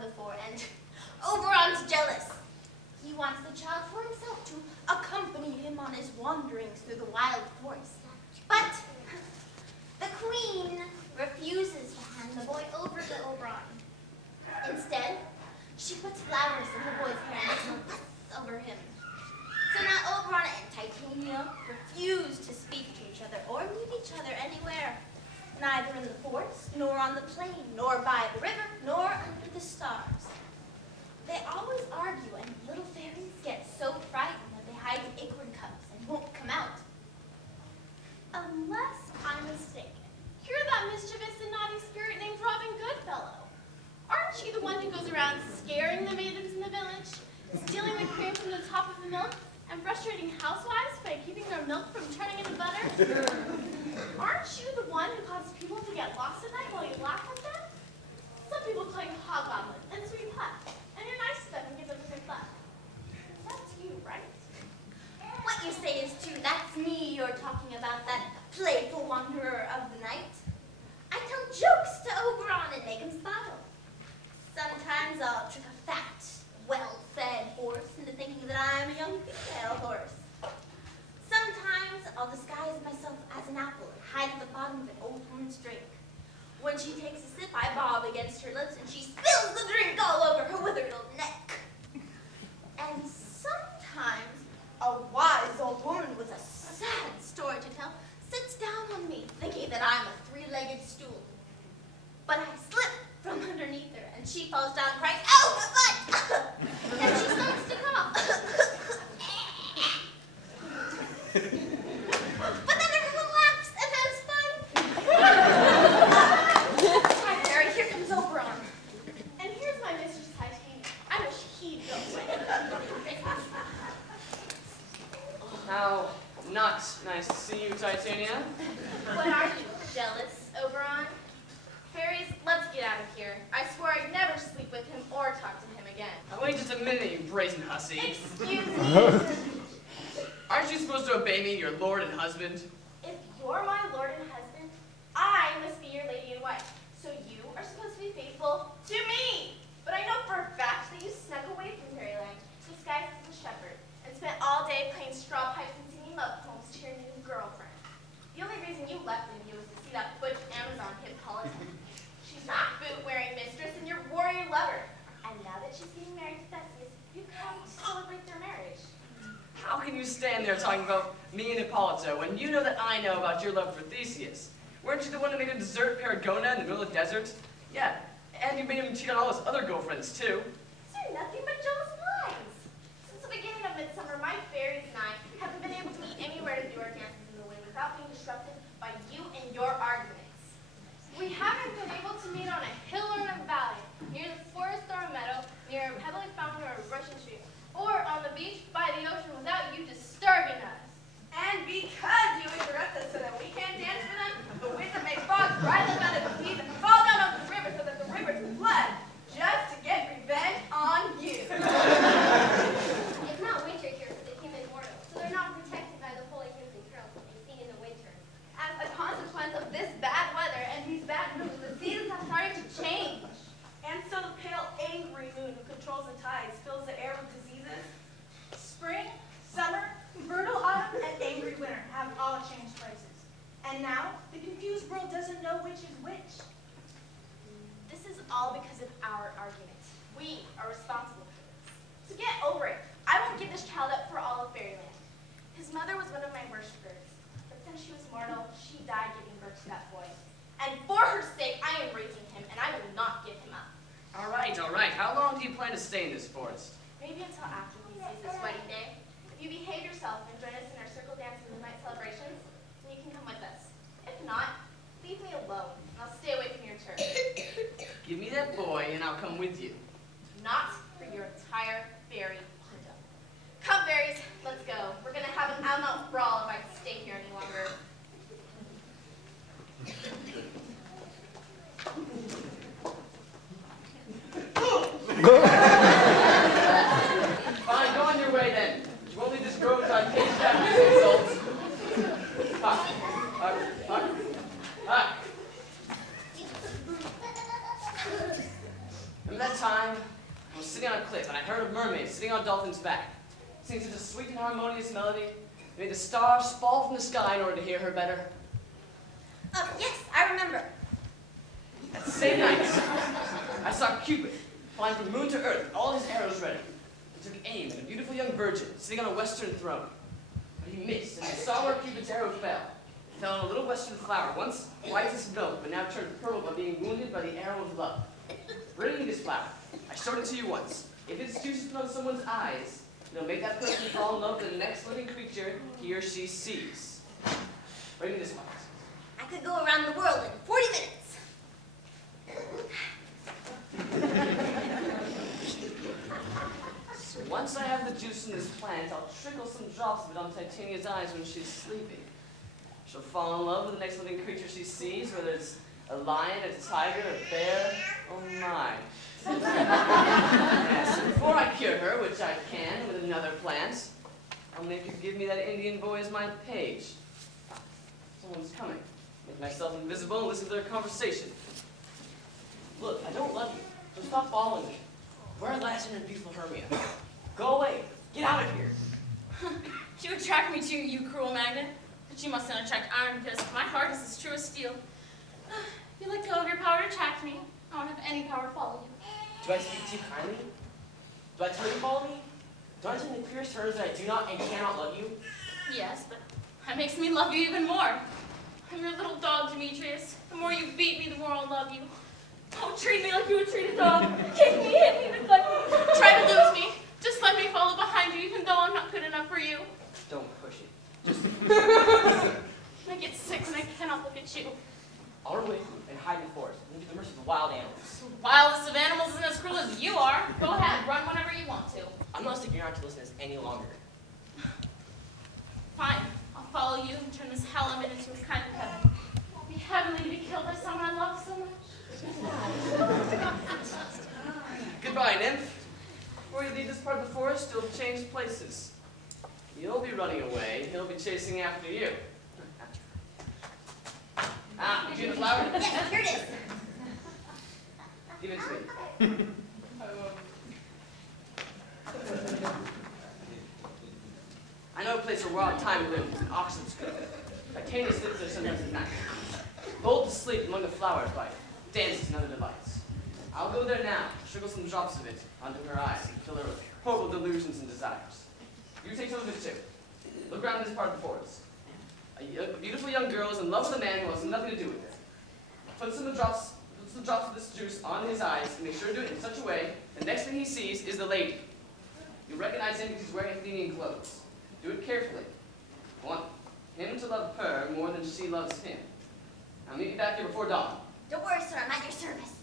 Before, and Oberon's jealous. He wants the child for himself to accompany him on his wanderings through the wild forest. But the queen refuses to hand the boy over to Oberon. Instead, she puts flowers in the boy's hair and makes a fuss over him. So now Oberon and Titania refuse to speak to each other or meet each other anywhere. Neither in the forest, nor on the plain, nor by the river, nor under the stars. They always argue, and little fairies get so frightened that they hide in acorn cups and won't come out. Unless I'm mistaken, you're that mischievous and naughty spirit named Robin Goodfellow. Aren't you the one who goes around scaring the maidens in the village, stealing the cream from the top of the milk, and frustrating housewives by keeping their milk from turning into butter? Aren't you the one who causes people to get lost at night while you laugh at them? Some people call you Hobgoblin and Sweet Hut, and you're nice to them and give them a good laugh. That's you, right? What you say is true. That's me you're talking about, that playful wanderer of the night. I tell jokes to Oberon and make him smile. Sometimes I'll trick a fat, well-fed horse into thinking that I'm a young female horse. Sometimes I'll disguise myself as an apple and hide at the bottom of an old woman's drink. When she takes a sip, I bob against her lips and she spills the drink all over her withered old neck. And sometimes a wise old woman with a sad story to tell sits down on me, thinking that I'm a three-legged stool. But I slip from underneath her and she falls down crying, "Oh, my butt!" And she starts to cough. But then everyone laughs and has fun. Hi, Harry, here comes Oberon. And here's my mistress Titania. I wish he'd go away. How not nice to see you, Titania. What are you, jealous, Oberon? Fairies, let's get out of here. I swore I'd never sleep with him or talk to him again. Wait just a minute, you brazen hussy. Excuse me. Aren't you supposed to obey me, your lord and husband? If you're my lord and husband, I must be your lady and wife. So you are supposed to be faithful to me. But I know for a fact that you snuck away from Fairyland, disguised as a shepherd, and spent all day playing straw pipes and singing love poems to your new girlfriend. The only reason you left India was to see that butch Amazon Hippolyta. She's your boot-wearing mistress and your warrior lover. And now that she's getting married to Theseus, you come to celebrate their marriage. How can you stand there talking about me and Hippolyta when you know that I know about your love for Theseus? Weren't you the one who made him desert Perigona in the middle of the desert? Yeah, and you made him cheat on all his other girlfriends, too. These are nothing but jealous lies. Since the beginning of Midsummer, my fairies and I haven't been able to meet anywhere to do our dances in the wind without being disrupted by you and your arguments. We haven't been able to meet on a hill or in a valley, near the forest or a meadow, near a pebbly fountain or a rushing stream, or on the beach by the ocean without you disturbing us. And because you interrupt us so that we can't dance for them, the winds that make frogs rise up out of the seas and fall down onto the river so that the rivers flood, just to get revenge. And now, the confused world doesn't know which is which. This is all because of our argument. We are responsible for this. So get over it. I won't give this child up for all of fairyland. His mother was one of my worshipers, but since she was mortal, she died giving birth to that boy. And for her sake, I am raising him, and I will not give him up. All right, all right. How long do you plan to stay in this forest? Maybe until after he sees this wedding day. If you behave yourself and join us in our circle dance and midnight celebrations, then you can come with us. If not, leave me alone, and I'll stay away from your church. Give me that boy, and I'll come with you. Not for your entire fairy kingdom. Come, fairies, let's go. We're gonna have an out-and-out brawl if I stay here any longer. Fine, go on your way then. You won't leave this grove till I've caged out these insults. Hi. Remember that time I was sitting on a cliff and I heard a mermaid sitting on a dolphin's back, singing such a sweet and harmonious melody, it made the stars fall from the sky in order to hear her better? Yes, I remember. That same night, I saw Cupid flying from moon to earth with all his arrows ready. He took aim at a beautiful young virgin sitting on a western throne. But he missed, and I saw where Cupid's arrow fell. It fell on a little western flower, once white as milk, but now turned purple by being wounded by the arrow of love. Bringing this flower, I showed it to you once. If its juice is on someone's eyes, it'll make that person fall in love with the next living creature he or she sees. Bring me this one. I could go around the world in 40 minutes. So once I have the juice in this plant, I'll trickle some drops of it on Titania's eyes when she's sleeping. She'll fall in love with the next living creature she sees, whether it's a lion, a tiger, a bear. Oh my. Yes, before I cure her, which I can with another plant, I'll make her give me that Indian boy as my page. Someone's coming. Make myself invisible and listen to their conversation. Look, I don't love you, so stop following me. Where are Latin and beautiful Hermia? Go away. Get out of here. You attract me to you cruel magnet, but you must not attract iron because my heart is as true as steel. You let go of your power to attract me. I won't have any power to follow you. Do I speak to you kindly? Do I tell you to follow me? Do I tell you in the clearest terms that I do not and cannot love you? Yes, but that makes me love you even more. I'm your little dog, Demetrius. The more you beat me, the more I'll love you. Oh, treat me like you would treat a dog. Kick me, hit me, neglect me. Try to lose me. Just let me follow behind you, even though I'm not good enough for you. Don't push it. Just I get sick when I cannot look at you. I'll run away from you and hide in the forest and leave the mercy of the wild animals. The wildest of animals isn't as cruel as you are. Go ahead, run whenever you want to. I'm not sticking around to listen to this any longer. Fine, I'll follow you and turn this hell I'm in into a kind of heaven. It'll be heavenly to be killed by someone I love so much. Goodbye, nymph. Before you leave this part of the forest, you'll change places. You'll be running away, he'll be chasing after you. Did you get the flower? Yes, here it is. Give it to me. I know a place where wild thyme blooms and oxens grow. Titania sleeps there sometimes at night. Lulled to sleep among the flowers by dances and other delights. I'll go there now, trickle some drops of it onto her eyes and fill her with horrible delusions and desires. You take some of it too. Look around this part of the forest. A beautiful young girl is in love with a man who wants nothing to do with her. Put some drops of this juice on his eyes and make sure to do it in such a way the next thing he sees is the lady. You'll recognize him because he's wearing Athenian clothes. Do it carefully. I want him to love her more than she loves him. I'll meet you back here before dawn. Don't worry, sir. I'm at your service.